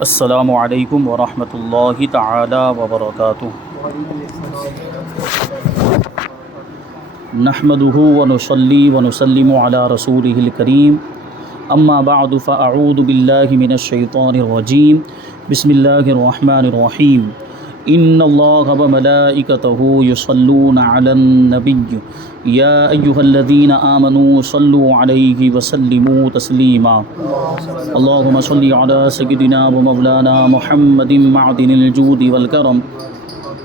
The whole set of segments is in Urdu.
السلام علیکم ورحمۃ اللہ تعالی وبرکاتہ۔ نحمده ونصلی ونسلم علی رسولہ الکریم، اما بعد فاعوذ باللہ من الشیطان الرجیم، بسم اللہ الرحمن الرحیم۔ ان اللہ وملائکتہ یصلون علی النبی یا ایہا الذین آمنوا صلوا علیہ وسلموا تسلیما۔ اللہم صلی علی سیدنا و مولانا محمد معدن الجود والکرم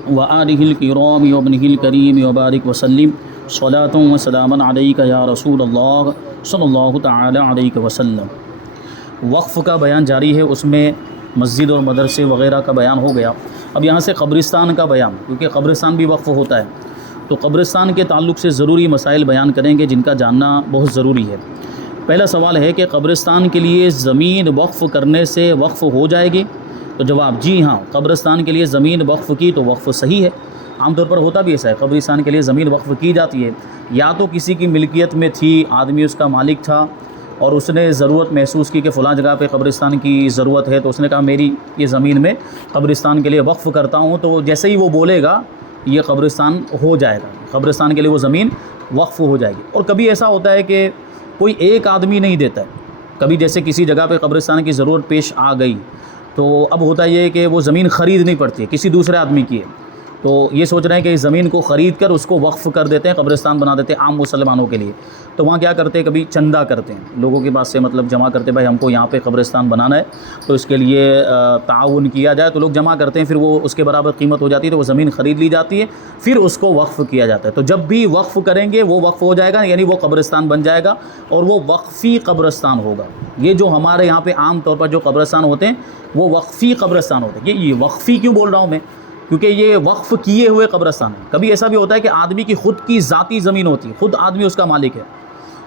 وآلہ الکرام وابنہ الکریم وبارک وسلم صلاۃ و سلاما علیک یا رسول اللہ صلی اللہ تعالی علیہ وسلم۔ وقف کا بیان جاری ہے، اس میں مسجد اور مدرسے وغیرہ کا بیان ہو گیا۔ اب یہاں سے قبرستان کا بیان، کیونکہ قبرستان بھی وقف ہوتا ہے، تو قبرستان کے تعلق سے ضروری مسائل بیان کریں گے جن کا جاننا بہت ضروری ہے۔ پہلا سوال ہے کہ قبرستان کے لیے زمین وقف کرنے سے وقف ہو جائے گی؟ تو جواب جی ہاں، قبرستان کے لیے زمین وقف کی تو وقف صحیح ہے۔ عام طور پر ہوتا بھی ایسا ہے، قبرستان کے لیے زمین وقف کی جاتی ہے، یا تو کسی کی ملکیت میں تھی، آدمی اس کا مالک تھا اور اس نے ضرورت محسوس کی کہ فلاں جگہ پہ قبرستان کی ضرورت ہے، تو اس نے کہا میری یہ زمین میں قبرستان کے لیے وقف کرتا ہوں، تو جیسے ہی وہ بولے گا یہ قبرستان ہو جائے گا، قبرستان کے لیے وہ زمین وقف ہو جائے گی۔ اور کبھی ایسا ہوتا ہے کہ کوئی ایک آدمی نہیں دیتا ہے، کبھی جیسے کسی جگہ پہ قبرستان کی ضرورت پیش آ گئی تو اب ہوتا یہ ہے کہ وہ زمین خریدنی پڑتی ہے، کسی دوسرے آدمی کی ہے، تو یہ سوچ رہے ہیں کہ اس زمین کو خرید کر اس کو وقف کر دیتے ہیں، قبرستان بنا دیتے ہیں عام مسلمانوں کے لیے۔ تو وہاں کیا کرتے ہیں، کبھی چندہ کرتے ہیں، لوگوں کے پاس سے مطلب جمع کرتے ہیں، بھائی ہم کو یہاں پہ قبرستان بنانا ہے تو اس کے لیے تعاون کیا جائے، تو لوگ جمع کرتے ہیں، پھر وہ اس کے برابر قیمت ہو جاتی ہے تو وہ زمین خرید لی جاتی ہے، پھر اس کو وقف کیا جاتا ہے۔ تو جب بھی وقف کریں گے وہ وقف ہو جائے گا، یعنی وہ قبرستان بن جائے گا اور وہ وقفی قبرستان ہوگا۔ یہ جو ہمارے یہاں پہ عام طور پر جو قبرستان ہوتے ہیں وہ وقفی قبرستان ہوتے ہیں۔ یہ وقفی کیوں بول رہا ہوں میں، کیونکہ یہ وقف کیے ہوئے قبرستان ہے۔ کبھی ایسا بھی ہوتا ہے کہ آدمی کی خود کی ذاتی زمین ہوتی ہے، خود آدمی اس کا مالک ہے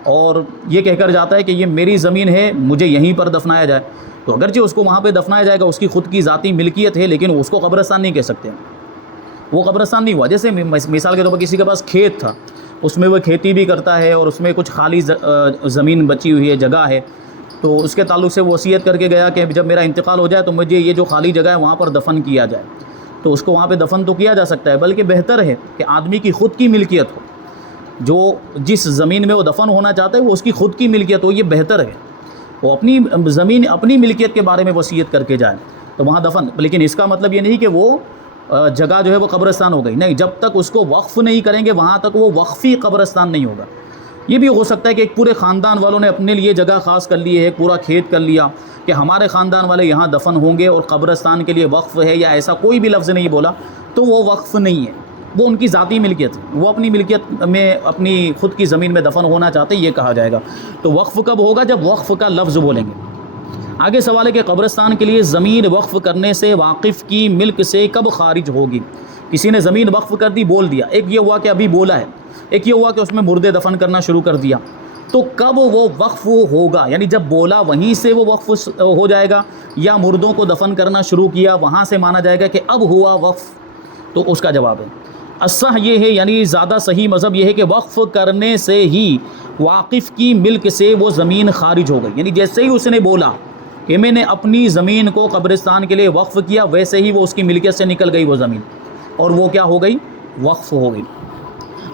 اور یہ کہہ کر جاتا ہے کہ یہ میری زمین ہے، مجھے یہیں پر دفنایا جائے، تو اگرچہ اس کو وہاں پہ دفنایا جائے گا، اس کی خود کی ذاتی ملکیت ہے، لیکن اس کو قبرستان نہیں کہہ سکتے، وہ قبرستان نہیں ہوا۔ جیسے مثال کے طور پر کسی کے پاس کھیت تھا، اس میں وہ کھیتی بھی کرتا ہے اور اس میں کچھ خالی زمین بچی ہوئی ہے، جگہ ہے، تو اس کے تعلق سے وہ وصیت کر کے گیا کہ جب میرا انتقال ہو جائے تو مجھے یہ جو خالی جگہ ہے وہاں پر دفن کیا جائے، تو اس کو وہاں پہ دفن تو کیا جا سکتا ہے، بلکہ بہتر ہے کہ آدمی کی خود کی ملکیت ہو، جو جس زمین میں وہ دفن ہونا چاہتا ہے وہ اس کی خود کی ملکیت ہو، یہ بہتر ہے۔ وہ اپنی زمین اپنی ملکیت کے بارے میں وصیت کر کے جائے تو وہاں دفن، لیکن اس کا مطلب یہ نہیں کہ وہ جگہ جو ہے وہ قبرستان ہو گئی، نہیں، جب تک اس کو وقف نہیں کریں گے وہاں تک وہ وقفی قبرستان نہیں ہوگا۔ یہ بھی ہو سکتا ہے کہ ایک پورے خاندان والوں نے اپنے لیے جگہ خاص کر لی ہے، پورا کھیت کر لیا کہ ہمارے خاندان والے یہاں دفن ہوں گے اور قبرستان کے لیے وقف ہے، یا ایسا کوئی بھی لفظ نہیں بولا تو وہ وقف نہیں ہے، وہ ان کی ذاتی ملکیت ہے، وہ اپنی ملکیت میں اپنی خود کی زمین میں دفن ہونا چاہتے ہیں، یہ کہا جائے گا۔ تو وقف کب ہوگا، جب وقف کا لفظ بولیں گے۔ آگے سوال ہے کہ قبرستان کے لیے زمین وقف کرنے سے واقف کی ملک سے کب خارج ہوگی؟ کسی نے زمین وقف کر دی، بول دیا، ایک یہ ہوا کہ ابھی بولا ہے، ایک یہ ہوا کہ اس میں مردے دفن کرنا شروع کر دیا، تو کب وہ وقف ہوگا؟ یعنی جب بولا وہیں سے وہ وقف ہو جائے گا، یا مردوں کو دفن کرنا شروع کیا وہاں سے مانا جائے گا کہ اب ہوا وقف؟ تو اس کا جواب ہے اصح یہ ہے، یعنی زیادہ صحیح مذہب یہ ہے کہ وقف کرنے سے ہی واقف کی ملک سے وہ زمین خارج ہو گئی، یعنی جیسے ہی اس نے بولا کہ میں نے اپنی زمین کو قبرستان کے لیے وقف کیا، ویسے ہی وہ اس کی ملکیت سے نکل گئی وہ زمین، اور وہ کیا ہو گئی، وقف ہو گئی۔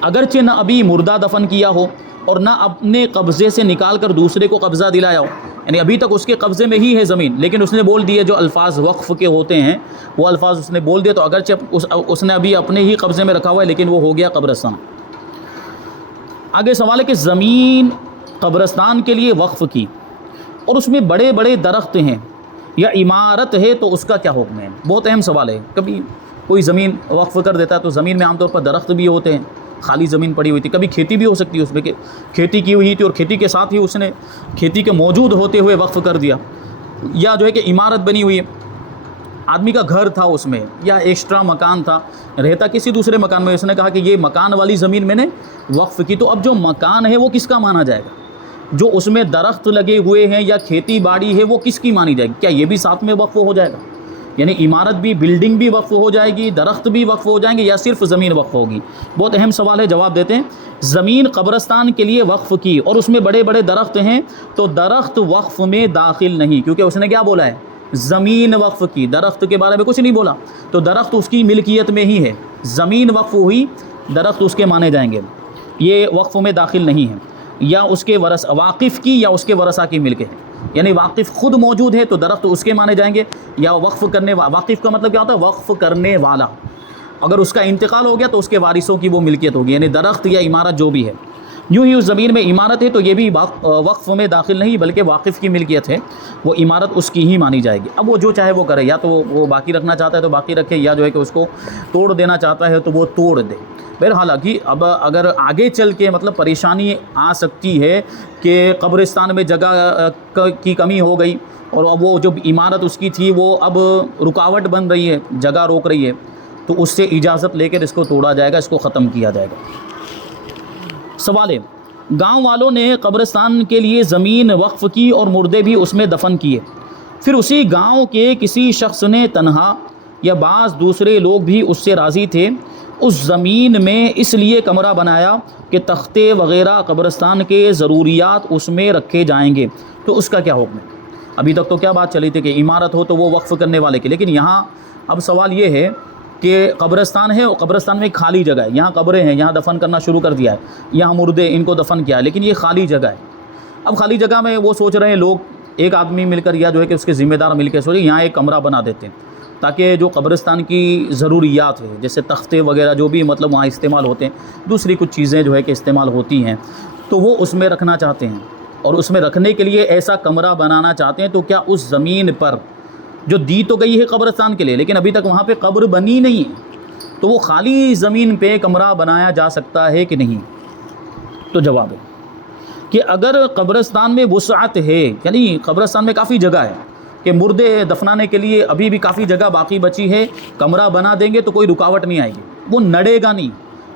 اگرچہ نہ ابھی مردہ دفن کیا ہو اور نہ اپنے قبضے سے نکال کر دوسرے کو قبضہ دلایا ہو، یعنی ابھی تک اس کے قبضے میں ہی ہے زمین، لیکن اس نے بول دیے جو الفاظ وقف کے ہوتے ہیں وہ الفاظ اس نے بول دیے، تو اگرچہ اس نے ابھی اپنے ہی قبضے میں رکھا ہوا ہے لیکن وہ ہو گیا قبرستان۔ آگے سوال ہے کہ زمین قبرستان کے لیے وقف کی اور اس میں بڑے بڑے درخت ہیں یا عمارت ہے تو اس کا کیا حکم ہے؟ بہت اہم سوال ہے۔ کبھی کوئی زمین وقف کر دیتا ہے تو زمین میں عام طور پر درخت بھی ہوتے ہیں، خالی زمین پڑی ہوئی تھی، کبھی کھیتی بھی ہو سکتی ہے اس میں، کہ کھیتی کی ہوئی تھی اور کھیتی کے ساتھ ہی اس نے کھیتی کے موجود ہوتے ہوئے وقف کر دیا، یا جو ہے کہ عمارت بنی ہوئی ہے، آدمی کا گھر تھا اس میں، یا ایکسٹرا مکان تھا، رہتا کسی دوسرے مکان میں، اس نے کہا کہ یہ مکان والی زمین میں نے وقف کی، تو اب جو مکان ہے وہ کس کا مانا جائے گا؟ جو اس میں درخت لگے ہوئے ہیں یا کھیتی باڑی ہے وہ کس کی مانی جائے گی؟ کیا یہ بھی ساتھ میں وقف ہو جائے گا؟ یعنی عمارت بھی، بلڈنگ بھی وقف ہو جائے گی، درخت بھی وقف ہو جائیں گے، یا صرف زمین وقف ہوگی؟ بہت اہم سوال ہے، جواب دیتے ہیں۔ زمین قبرستان کے لیے وقف کی اور اس میں بڑے بڑے درخت ہیں تو درخت وقف میں داخل نہیں، کیونکہ اس نے کیا بولا ہے زمین وقف کی، درخت کے بارے میں کچھ نہیں بولا، تو درخت اس کی ملکیت میں ہی ہے، زمین وقف ہوئی درخت اس کے مانے جائیں گے، یہ وقف میں داخل نہیں ہے، یا اس کے واقف کی یا اس کے ورثہ کی ملک ہے، یعنی واقف خود موجود ہے تو درخت اس کے مانے جائیں گے، یا وقف کرنے واقف کا مطلب کیا ہوتا ہے؟ وقف کرنے والا، اگر اس کا انتقال ہو گیا تو اس کے وارثوں کی وہ ملکیت ہوگی، یعنی درخت یا عمارت جو بھی ہے۔ یوں ہی اس زمین میں عمارت ہے تو یہ بھی وقف میں داخل نہیں بلکہ واقف کی ملکیت ہے، وہ عمارت اس کی ہی مانی جائے گی۔ اب وہ جو چاہے وہ کرے، یا تو وہ باقی رکھنا چاہتا ہے تو باقی رکھے، یا جو ہے کہ اس کو توڑ دینا چاہتا ہے تو وہ توڑ دے۔ حالانکہ اب اگر آگے چل کے مطلب پریشانی آ سکتی ہے کہ قبرستان میں جگہ کی کمی ہو گئی اور اب وہ جو عمارت اس کی تھی وہ اب رکاوٹ بن رہی ہے، جگہ روک رہی ہے، تو اس سے اجازت لے کر اس کو توڑا جائے گا، اس کو ختم کیا جائے گا۔ سوال ہے، گاؤں والوں نے قبرستان کے لیے زمین وقف کی اور مردے بھی اس میں دفن کیے، پھر اسی گاؤں کے کسی شخص نے تنہا یا بعض دوسرے لوگ بھی اس سے راضی تھے اس زمین میں اس لیے کمرہ بنایا کہ تختے وغیرہ قبرستان کے ضروریات اس میں رکھے جائیں گے، تو اس کا کیا حکم ہے؟ ابھی تک تو کیا بات چلی تھی کہ عمارت ہو تو وہ وقف کرنے والے کی، لیکن یہاں اب سوال یہ ہے کہ قبرستان ہے اور قبرستان میں ایک خالی جگہ ہے، یہاں قبریں ہیں، یہاں دفن کرنا شروع کر دیا ہے، یہاں مردے ان کو دفن کیا ہے، لیکن یہ خالی جگہ ہے۔ اب خالی جگہ میں وہ سوچ رہے ہیں لوگ، ایک آدمی مل کر یا جو ہے کہ اس کے ذمہ دار مل کے سوچے یہاں ایک کمرہ بنا دیتے ہیں تاکہ جو قبرستان کی ضروریات ہے جیسے تختے وغیرہ جو بھی مطلب وہاں استعمال ہوتے ہیں، دوسری کچھ چیزیں جو ہے کہ استعمال ہوتی ہیں تو وہ اس میں رکھنا چاہتے ہیں، اور اس میں رکھنے کے لیے ایسا کمرہ بنانا چاہتے ہیں، تو کیا اس زمین پر جو دی تو گئی ہے قبرستان کے لیے لیکن ابھی تک وہاں پہ قبر بنی نہیں ہے، تو وہ خالی زمین پہ کمرہ بنایا جا سکتا ہے کہ نہیں؟ تو جواب ہے کہ اگر قبرستان میں وسعت ہے، یعنی قبرستان میں کافی جگہ ہے کہ مردے دفنانے کے لیے ابھی بھی کافی جگہ باقی بچی ہے، کمرہ بنا دیں گے تو کوئی رکاوٹ نہیں آئے گی، وہ نڑے گا نہیں،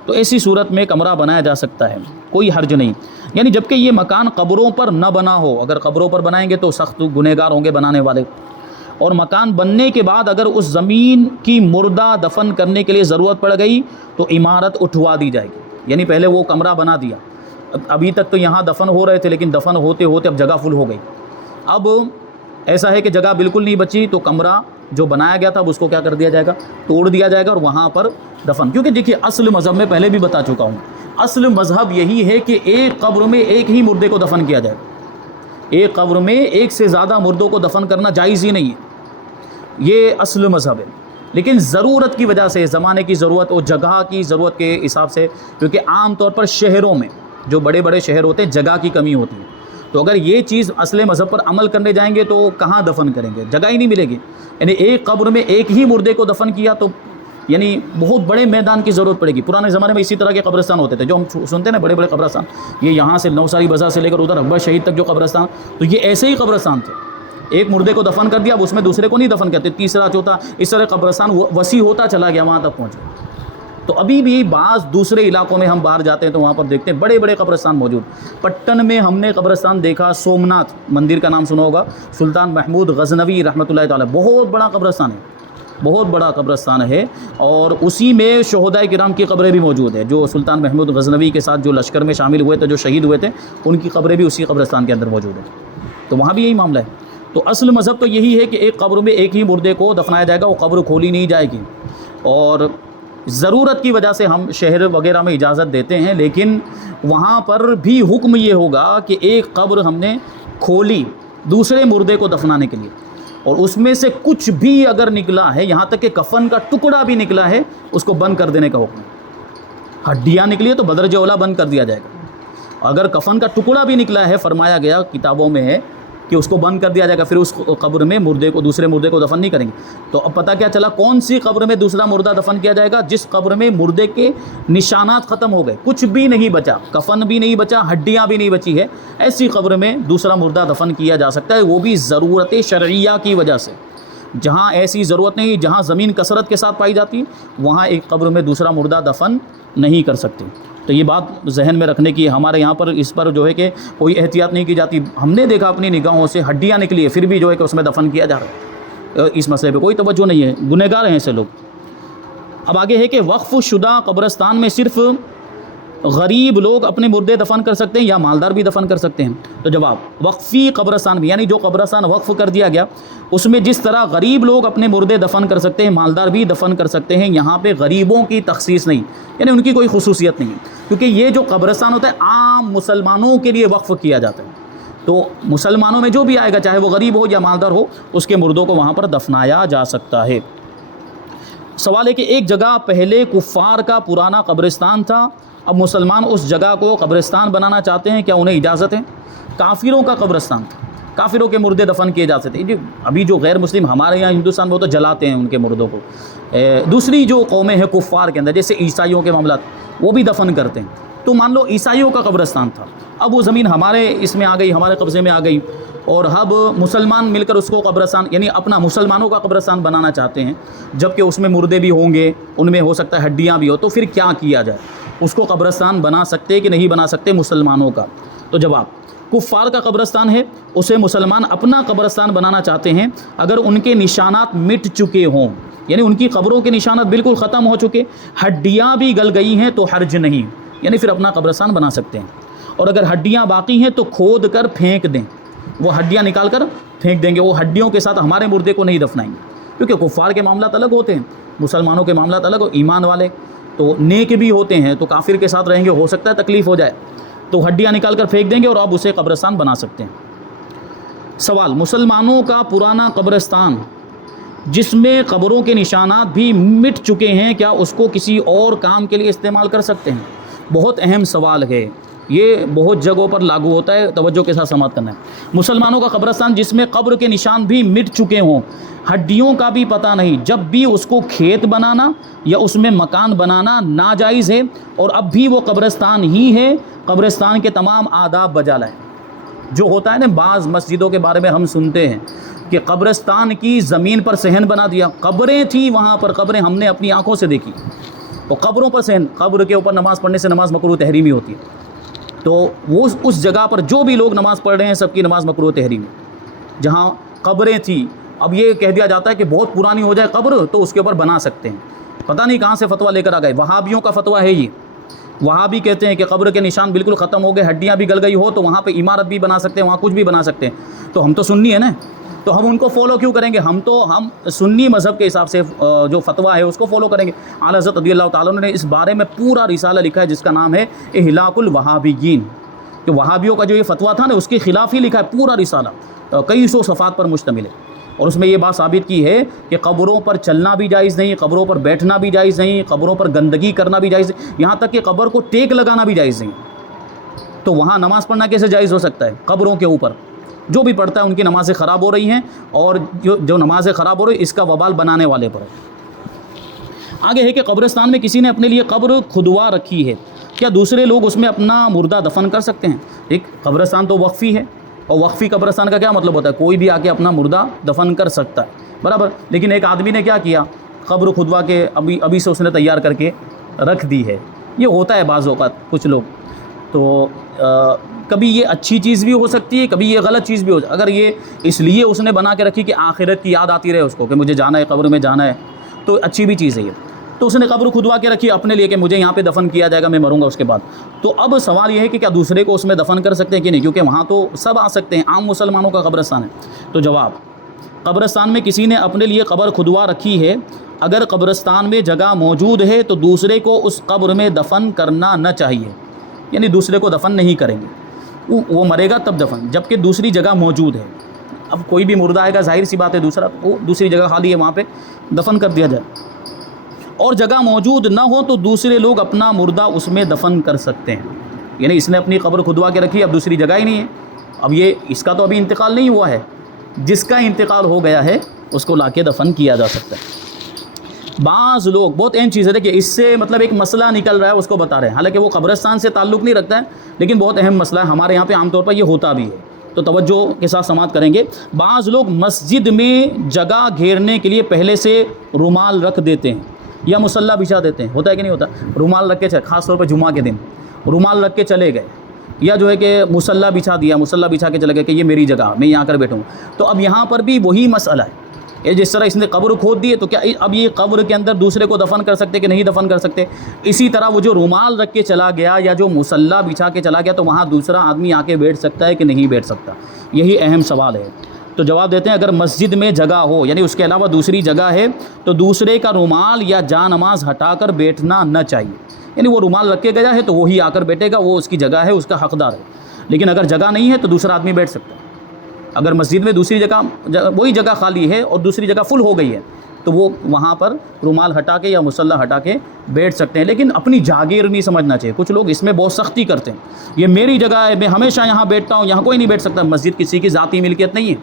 تو ایسی صورت میں کمرہ بنایا جا سکتا ہے، کوئی حرج نہیں۔ یعنی جبکہ یہ مکان قبروں پر نہ بنا ہو، اگر قبروں پر بنائیں گے تو سخت گنہگار ہوں گے بنانے والے، اور مکان بننے کے بعد اگر اس زمین کی مردہ دفن کرنے کے لیے ضرورت پڑ گئی تو عمارت اٹھوا دی جائے گی، یعنی پہلے وہ کمرہ بنا دیا، ابھی تک تو یہاں دفن ہو رہے تھے لیکن دفن ہوتے ہوتے اب جگہ فل ہو گئی، اب ایسا ہے کہ جگہ بالکل نہیں بچی تو کمرہ جو بنایا گیا تھا اب اس کو کیا کر دیا جائے گا؟ توڑ دیا جائے گا اور وہاں پر دفن، کیونکہ دیکھیے اصل مذہب میں پہلے بھی بتا چکا ہوں، اصل مذہب یہی ہے کہ ایک قبر میں ایک ہی مردے کو دفن کیا جائے گا، ایک قبر میں ایک سے زیادہ مردوں کو دفن کرنا جائز ہی نہیں ہے، یہ اصل مذہب ہے۔ لیکن ضرورت کی وجہ سے، زمانے کی ضرورت اور جگہ کی ضرورت کے حساب سے، کیونکہ عام طور پر شہروں میں جو بڑے بڑے شہر ہوتے ہیں جگہ کی کمی ہوتی ہے، تو اگر یہ چیز اصل مذہب پر عمل کرنے جائیں گے تو کہاں دفن کریں گے؟ جگہ ہی نہیں ملے گی، یعنی ایک قبر میں ایک ہی مردے کو دفن کیا تو یعنی بہت بڑے میدان کی ضرورت پڑے گی۔ پرانے زمانے میں اسی طرح کے قبرستان ہوتے تھے جو ہم سنتے ہیں نا، بڑے بڑے قبرستان، یہ یہاں سے نوساری بازار سے لے کر ادھر اکبر شہید تک جو قبرستان، تو یہ ایسے ہی قبرستان تھے، ایک مردے کو دفن کر دیا، اب اس میں دوسرے کو نہیں دفن کرتے، تیسرا چوتھا، اس طرح قبرستان وسیع ہوتا چلا گیا، وہاں تک پہنچ گیا۔ تو ابھی بھی بعض دوسرے علاقوں میں ہم باہر جاتے ہیں تو وہاں پر دیکھتے ہیں بڑے بڑے قبرستان موجود۔ پٹن میں ہم نے قبرستان دیکھا، سومناتھ مندر کا نام سنا ہوگا، سلطان محمود غزنوی رحمۃ اللہ تعالی، بہت بڑا قبرستان ہے، بہت بڑا قبرستان ہے، اور اسی میں شہداء کرام کی قبریں بھی موجود ہیں، جو سلطان محمود غزنوی کے ساتھ جو لشکر میں شامل ہوئے تھے، جو شہید ہوئے تھے، ان کی قبریں بھی اسی قبرستان کے اندر موجود ہیں، تو وہاں بھی یہی معاملہ ہے۔ تو اصل مذہب تو یہی ہے کہ ایک قبر میں ایک ہی مردے کو دفنایا جائے گا، وہ قبر کھولی نہیں جائے گی، اور ضرورت کی وجہ سے ہم شہر وغیرہ میں اجازت دیتے ہیں، لیکن وہاں پر بھی حکم یہ ہوگا کہ ایک قبر ہم نے کھولی دوسرے مردے کو دفنانے کے لیے، اور اس میں سے کچھ بھی اگر نکلا ہے، یہاں تک کہ کفن کا ٹکڑا بھی نکلا ہے، اس کو بند کر دینے کا حکم ہے۔ ہڈیاں نکلی ہے تو بدرجہ اولا بند کر دیا جائے گا، اگر کفن کا ٹکڑا بھی نکلا ہے، فرمایا گیا کتابوں میں ہے کہ اس کو بند کر دیا جائے گا، پھر اس قبر میں دوسرے مردے کو دفن نہیں کریں گے۔ تو اب پتہ کیا چلا کون سی قبر میں دوسرا مردہ دفن کیا جائے گا؟ جس قبر میں مردے کے نشانات ختم ہو گئے، کچھ بھی نہیں بچا، کفن بھی نہیں بچا، ہڈیاں بھی نہیں بچی ہے، ایسی قبر میں دوسرا مردہ دفن کیا جا سکتا ہے، وہ بھی ضرورت شرعیہ کی وجہ سے۔ جہاں ایسی ضرورت نہیں، جہاں زمین کثرت کے ساتھ پائی جاتی، وہاں ایک قبر میں دوسرا مردہ دفن نہیں کر سکتے۔ تو یہ بات ذہن میں رکھنے کی، ہمارے یہاں پر اس پر جو ہے کہ کوئی احتیاط نہیں کی جاتی، ہم نے دیکھا اپنی نگاہوں سے ہڈیاں نکلی ہے، پھر بھی جو ہے کہ اس میں دفن کیا جا رہا ہے، اس مسئلے پہ کوئی توجہ نہیں ہے، گنہگار ہیں ایسے لوگ۔ اب آگے ہے کہ وقف شدہ قبرستان میں صرف غریب لوگ اپنے مردے دفن کر سکتے ہیں یا مالدار بھی دفن کر سکتے ہیں؟ تو جواب وقفی قبرستان بھی، یعنی جو قبرستان وقف کر دیا گیا اس میں جس طرح غریب لوگ اپنے مردے دفن کر سکتے ہیں مالدار بھی دفن کر سکتے ہیں، یہاں پہ غریبوں کی تخصیص نہیں، یعنی ان کی کوئی خصوصیت نہیں، کیونکہ یہ جو قبرستان ہوتا ہے عام مسلمانوں کے لیے وقف کیا جاتا ہے، تو مسلمانوں میں جو بھی آئے گا چاہے وہ غریب ہو یا مالدار ہو اس کے مردوں کو وہاں پر دفنایا جا سکتا ہے۔ سوال ہے کہ ایک جگہ پہلے کفار کا پرانا قبرستان تھا، اب مسلمان اس جگہ کو قبرستان بنانا چاہتے ہیں، کیا انہیں اجازت ہے؟ کافروں کا قبرستان تھا، کافروں کے مردے دفن کیے جا سکتے ہیں، ابھی جو غیر مسلم ہمارے یہاں ہندوستان میں وہ تو جلاتے ہیں ان کے مردوں کو، دوسری جو قومیں ہیں کفار کے اندر جیسے عیسائیوں کے معاملات وہ بھی دفن کرتے ہیں، تو مان لو عیسائیوں کا قبرستان تھا، اب وہ زمین ہمارے اس میں آ گئی، ہمارے قبضے میں آ گئی، اور اب مسلمان مل کر اس کو قبرستان یعنی اپنا مسلمانوں کا قبرستان بنانا چاہتے ہیں، جبکہ اس میں مردے بھی ہوں گے، ان میں ہو سکتا ہے ہڈیاں بھی ہو، تو پھر کیا کیا جائے؟ اس کو قبرستان بنا سکتے کہ نہیں بنا سکتے مسلمانوں کا؟ تو جواب کفار کا قبرستان ہے، اسے مسلمان اپنا قبرستان بنانا چاہتے ہیں اگر ان کے نشانات مٹ چکے ہوں، یعنی ان کی قبروں کے نشانات بالکل ختم ہو چکے، ہڈیاں بھی گل گئی ہیں تو حرج نہیں، یعنی پھر اپنا قبرستان بنا سکتے ہیں، اور اگر ہڈیاں باقی ہیں تو کھود کر پھینک دیں، وہ ہڈیاں نکال کر پھینک دیں گے، وہ ہڈیوں کے ساتھ ہمارے مردے کو نہیں دفنائیں گے، کیونکہ کفار کے معاملات الگ ہوتے ہیں، مسلمانوں کے معاملات الگ ہو، ایمان والے تو نیک بھی ہوتے ہیں، تو کافر کے ساتھ رہیں گے ہو سکتا ہے تکلیف ہو جائے، تو ہڈیاں نکال کر پھینک دیں گے اور آپ اسے قبرستان بنا سکتے ہیں۔ سوال مسلمانوں کا پرانا قبرستان جس میں قبروں کے نشانات بھی مٹ چکے ہیں کیا اس کو کسی اور کام کے لیے استعمال کر سکتے ہیں؟ بہت اہم سوال ہے، یہ بہت جگہوں پر لاگو ہوتا ہے، توجہ کے ساتھ سماعت کرنا ہے۔ مسلمانوں کا قبرستان جس میں قبر کے نشان بھی مٹ چکے ہوں، ہڈیوں کا بھی پتہ نہیں، جب بھی اس کو کھیت بنانا یا اس میں مکان بنانا ناجائز ہے، اور اب بھی وہ قبرستان ہی ہے، قبرستان کے تمام آداب بجا لائیں۔ جو ہوتا ہے نا بعض مسجدوں کے بارے میں ہم سنتے ہیں کہ قبرستان کی زمین پر صحن بنا دیا، قبریں تھیں وہاں پر، قبریں ہم نے اپنی آنکھوں سے دیکھی، اور قبروں پر صحن، قبر کے اوپر نماز پڑھنے سے نماز مکروہ تحریمی ہوتی ہے، تو وہ اس جگہ پر جو بھی لوگ نماز پڑھ رہے ہیں سب کی نماز مکروہ تحریمی، جہاں قبریں تھیں، اب یہ کہہ دیا جاتا ہے کہ بہت پرانی ہو جائے قبر تو اس کے اوپر بنا سکتے ہیں، پتہ نہیں کہاں سے فتویٰ لے کر آ گئے، وہابیوں کا فتویٰ ہے یہ، وہابی کہتے ہیں کہ قبر کے نشان بالکل ختم ہو گئے، ہڈیاں بھی گل گئی ہو تو وہاں پہ عمارت بھی بنا سکتے ہیں، وہاں کچھ بھی بنا سکتے ہیں، تو ہم تو سنی ہے نا، تو ہم ان کو فالو کیوں کریں گے؟ ہم سنی مذہب کے حساب سے جو فتویٰ ہے اس کو فالو کریں گے۔ اعلیٰ حضرت رضی اللہ تعالیٰ نے اس بارے میں پورا رسالہ لکھا ہے جس کا نام ہے اہلاک الوہابیین، کہ وہابیوں کا جو یہ فتویٰ تھا نا اس کے خلاف ہی لکھا ہے پورا رسالہ، کئی سو صفحات پر مشتمل ہے، اور اس میں یہ بات ثابت کی ہے کہ قبروں پر چلنا بھی جائز نہیں، قبروں پر بیٹھنا بھی جائز نہیں، قبروں پر گندگی کرنا بھی جائز نہیں، یہاں تک کہ قبر کو ٹیک لگانا بھی جائز نہیں، تو وہاں نماز پڑھنا کیسے جائز ہو سکتا ہے؟ قبروں کے اوپر جو بھی پڑھتا ہے ان کی نمازیں خراب ہو رہی ہیں، اور جو نمازیں خراب ہو رہی اس کا وبال بنانے والے پر ہے۔ آگے ہے کہ قبرستان میں کسی نے اپنے لیے قبر کھدوا رکھی ہے، کیا دوسرے لوگ اس میں اپنا مردہ دفن کر سکتے ہیں؟ ایک قبرستان تو وقفی ہے، اور وقفی قبرستان کا کیا مطلب ہوتا ہے؟ کوئی بھی آ کے اپنا مردہ دفن کر سکتا ہے، برابر، لیکن ایک آدمی نے کیا کیا؟ قبر کھدوا کے ابھی سے اس نے تیار کر کے رکھ دی ہے، یہ ہوتا ہے بعض اوقات کچھ لوگ، تو کبھی یہ اچھی چیز بھی ہو سکتی ہے، کبھی یہ غلط چیز بھی ہو، اگر یہ اس لیے اس نے بنا کے رکھی کہ آخرت کی یاد آتی رہے اس کو کہ مجھے جانا ہے، قبر میں جانا ہے، تو اچھی بھی چیز ہے یہ، تو اس نے قبر کھدوا کے رکھی اپنے لیے کہ مجھے یہاں پہ دفن کیا جائے گا، میں مروں گا اس کے بعد، تو اب سوال یہ ہے کہ کیا دوسرے کو اس میں دفن کر سکتے ہیں کہ نہیں، کیونکہ وہاں تو سب آ سکتے ہیں، عام مسلمانوں کا قبرستان ہے، تو جواب قبرستان میں کسی نے اپنے لیے قبر کھدوا رکھی ہے، اگر قبرستان میں جگہ موجود ہے تو دوسرے کو اس قبر میں دفن کرنا نہ چاہیے، یعنی دوسرے کو دفن نہیں کریں گے، وہ مرے گا تب دفن، جبکہ دوسری جگہ موجود ہے، اب کوئی بھی مردہ آئے گا ظاہر سی بات ہے دوسرا، وہ دوسری جگہ خالی ہے وہاں پہ دفن کر دیا جائے، اور جگہ موجود نہ ہو تو دوسرے لوگ اپنا مردہ اس میں دفن کر سکتے ہیں، یعنی اس نے اپنی قبر کھدوا کے رکھی، اب دوسری جگہ ہی نہیں ہے، اب یہ اس کا تو ابھی انتقال نہیں ہوا ہے، جس کا انتقال ہو گیا ہے اس کو لا کے دفن کیا جا سکتا ہے۔ بعض لوگ بہت اہم چیز ہے کہ اس سے مطلب ایک مسئلہ نکل رہا ہے اس کو بتا رہے ہیں، حالانکہ وہ قبرستان سے تعلق نہیں رکھتا ہے لیکن بہت اہم مسئلہ ہے، ہمارے یہاں پہ عام طور پر یہ ہوتا بھی ہے، تو توجہ کے ساتھ سماعت کریں گے۔ بعض لوگ مسجد میں جگہ گھیرنے کے لیے پہلے سے رومال رکھ دیتے ہیں یا مصلی بچھا دیتے ہیں، ہوتا ہے کہ نہیں ہوتا؟ رومال رکھ کے خاص طور پہ جمعہ کے دن رومال رکھ کے چلے گئے، یا جو ہے کہ مصلی بچھا دیا، مصلی بچھا کے چلے گئے کہ یہ میری جگہ، میں یہاں کر بیٹھوں، تو اب یہاں پر بھی وہی مسئلہ ہے یہ جس طرح اس نے قبر کھود دی ہے تو کیا اب یہ قبر کے اندر دوسرے کو دفن کر سکتے کہ نہیں دفن کر سکتے؟ اسی طرح وہ جو رومال رکھ کے چلا گیا یا جو مصلی بچھا کے چلا گیا تو وہاں دوسرا آدمی آ کے بیٹھ سکتا ہے کہ نہیں بیٹھ سکتا؟ یہی اہم سوال ہے۔ تو جواب دیتے ہیں اگر مسجد میں جگہ ہو یعنی اس کے علاوہ دوسری جگہ ہے تو دوسرے کا رومال یا جا نماز ہٹا کر بیٹھنا نہ چاہیے، یعنی وہ رومال رکھ کے گیا ہے تو وہی آ کر بیٹھے گا، وہ اس کی جگہ ہے، اس کا حقدار ہے۔ لیکن اگر جگہ نہیں ہے تو دوسرا آدمی بیٹھ سکتا ہے۔ اگر مسجد میں دوسری جگہ وہی جگہ خالی ہے اور دوسری جگہ فل ہو گئی ہے تو وہ وہاں پر رومال ہٹا کے یا مصلی ہٹا کے بیٹھ سکتے ہیں، لیکن اپنی جاگیر نہیں سمجھنا چاہیے۔ کچھ لوگ اس میں بہت سختی کرتے ہیں، یہ میری جگہ ہے، میں ہمیشہ یہاں بیٹھتا ہوں، یہاں کوئی نہیں بیٹھ سکتا۔ مسجد کسی کی ذاتی ملکیت نہیں ہے،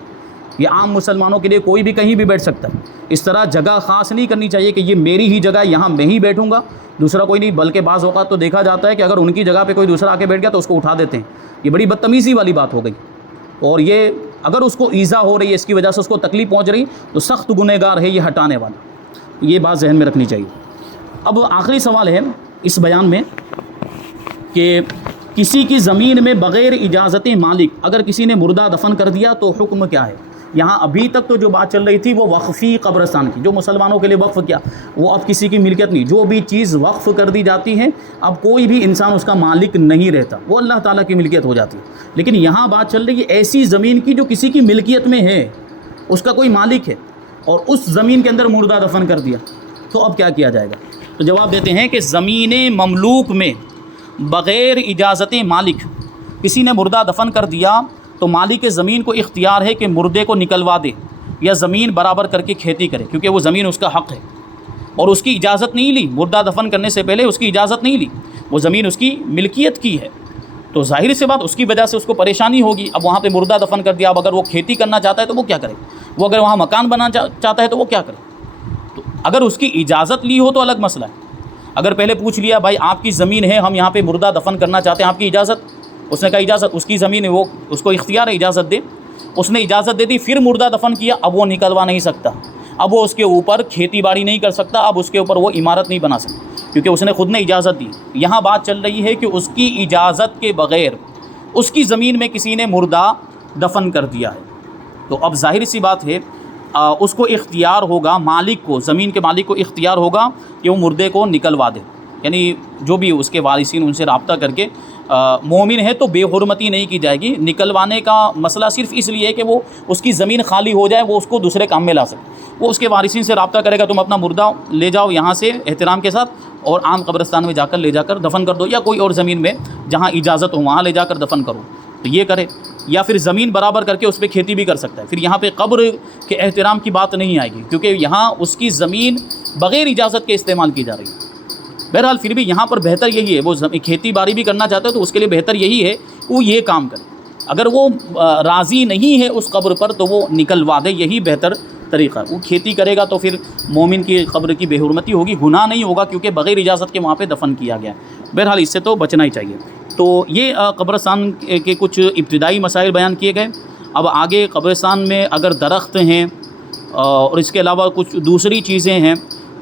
یہ عام مسلمانوں کے لیے کوئی بھی کہیں بھی بیٹھ سکتا ہے۔ اس طرح جگہ خاص نہیں کرنی چاہیے کہ یہ میری ہی جگہ ہے، یہاں میں ہی بیٹھوں گا، دوسرا کوئی نہیں۔ بلکہ بعض اوقات تو دیکھا جاتا ہے کہ اگر ان کی جگہ پہ کوئی دوسرا آ کے بیٹھ گیا تو اس کو اٹھا دیتے ہیں، یہ بڑی بدتمیزی والی بات ہو گئی۔ اور یہ اگر اس کو ایذا ہو رہی ہے، اس کی وجہ سے اس کو تکلیف پہنچ رہی تو سخت گنہگار ہے یہ ہٹانے والا، یہ بات ذہن میں رکھنی چاہیے۔ اب آخری سوال ہے اس بیان میں کہ کسی کی زمین میں بغیر اجازت مالک اگر کسی نے مردہ دفن کر دیا تو حکم کیا ہے؟ یہاں ابھی تک تو جو بات چل رہی تھی وہ وقفی قبرستان کی، جو مسلمانوں کے لیے وقف کیا وہ اب کسی کی ملکیت نہیں، جو بھی چیز وقف کر دی جاتی ہے اب کوئی بھی انسان اس کا مالک نہیں رہتا، وہ اللہ تعالیٰ کی ملکیت ہو جاتی ہے۔ لیکن یہاں بات چل رہی ہے ایسی زمین کی جو کسی کی ملکیت میں ہے، اس کا کوئی مالک ہے اور اس زمین کے اندر مردہ دفن کر دیا تو اب کیا کیا جائے گا؟ تو جواب دیتے ہیں کہ زمین مملوک میں بغیر اجازت مالک کسی نے مردہ دفن کر دیا تو مالک زمین کو اختیار ہے کہ مردے کو نکلوا دے یا زمین برابر کر کے کھیتی کرے، کیونکہ وہ زمین اس کا حق ہے اور اس کی اجازت نہیں لی، مردہ دفن کرنے سے پہلے اس کی اجازت نہیں لی، وہ زمین اس کی ملکیت کی ہے۔ تو ظاہر سی بات اس کی وجہ سے اس کو پریشانی ہوگی۔ اب وہاں پہ مردہ دفن کر دیا، اب اگر وہ کھیتی کرنا چاہتا ہے تو وہ کیا کرے؟ وہ اگر وہاں مکان بنانا چاہتا ہے تو وہ کیا کرے؟ تو اگر اس کی اجازت لی ہو تو الگ مسئلہ ہے۔ اگر پہلے پوچھ لیا بھائی آپ کی زمین ہے، ہم یہاں پہ مردہ دفن کرنا چاہتے ہیں، آپ کی اجازت؟ اس نے کہا اجازت، اس کی زمین ہے، وہ اس کو اختیار ہے اجازت دے، اس نے اجازت دے دی، پھر مردہ دفن کیا، اب وہ نکلوا نہیں سکتا، اب وہ اس کے اوپر کھیتی باڑی نہیں کر سکتا، اب اس کے اوپر وہ عمارت نہیں بنا سکتا کیونکہ اس نے خود نے اجازت دی۔ یہاں بات چل رہی ہے کہ اس کی اجازت کے بغیر اس کی زمین میں کسی نے مردہ دفن کر دیا ہے، تو اب ظاہر سی بات ہے اس کو اختیار ہوگا، مالک کو، زمین کے مالک کو اختیار ہوگا کہ وہ مردے کو نکلوا دے، یعنی جو بھی اس کے وارثین ان سے رابطہ کر کے مومن ہے تو بے حرمتی نہیں کی جائے گی۔ نکلوانے کا مسئلہ صرف اس لیے ہے کہ وہ اس کی زمین خالی ہو جائے، وہ اس کو دوسرے کام میں لا سکے، وہ اس کے وارثین سے رابطہ کرے گا تم اپنا مردہ لے جاؤ یہاں سے احترام کے ساتھ اور عام قبرستان میں جا کر لے جا کر دفن کر دو، یا کوئی اور زمین میں جہاں اجازت ہو وہاں لے جا کر دفن کرو، تو یہ کرے، یا پھر زمین برابر کر کے اس پہ کھیتی بھی کر سکتا ہے۔ پھر یہاں پہ قبر کے احترام کی بات نہیں آئے گی کیونکہ یہاں اس کی زمین بغیر اجازت کے استعمال کی جا رہی ہے۔ بہرحال پھر بھی یہاں پر بہتر یہی ہے، وہ کھیتی باڑی بھی کرنا چاہتا ہے تو اس کے لیے بہتر یہی ہے وہ یہ کام کرے۔ اگر وہ راضی نہیں ہے اس قبر پر تو وہ نکلوا دے، یہی بہتر طریقہ ہے۔ وہ کھیتی کرے گا تو پھر مومن کی قبر کی بے حرمتی ہوگی، گناہ نہیں ہوگا کیونکہ بغیر اجازت کے وہاں پہ دفن کیا گیا ہے۔ بہرحال اس سے تو بچنا ہی چاہیے۔ تو یہ قبرستان کے کچھ ابتدائی مسائل بیان کیے گئے۔ اب آگے قبرستان میں اگر درخت ہیں اور اس کے علاوہ کچھ دوسری چیزیں ہیں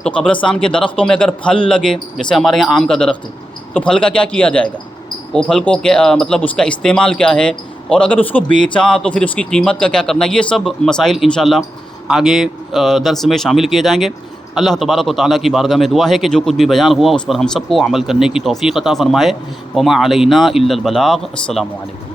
تو قبرستان کے درختوں میں اگر پھل لگے، جیسے ہمارے یہاں آم کا درخت ہے تو پھل کا کیا کیا جائے گا؟ وہ پھل کو کیا مطلب اس کا استعمال کیا ہے، اور اگر اس کو بیچا تو پھر اس کی قیمت کا کیا کرنا ہے، یہ سب مسائل انشاءاللہ آگے درس میں شامل کیے جائیں گے۔ اللہ تبارک و تعالیٰ کی بارگاہ میں دعا ہے کہ جو کچھ بھی بیان ہوا اس پر ہم سب کو عمل کرنے کی توفیق عطا فرمائے۔ وما علینا الا البلاغ۔ السلام علیکم۔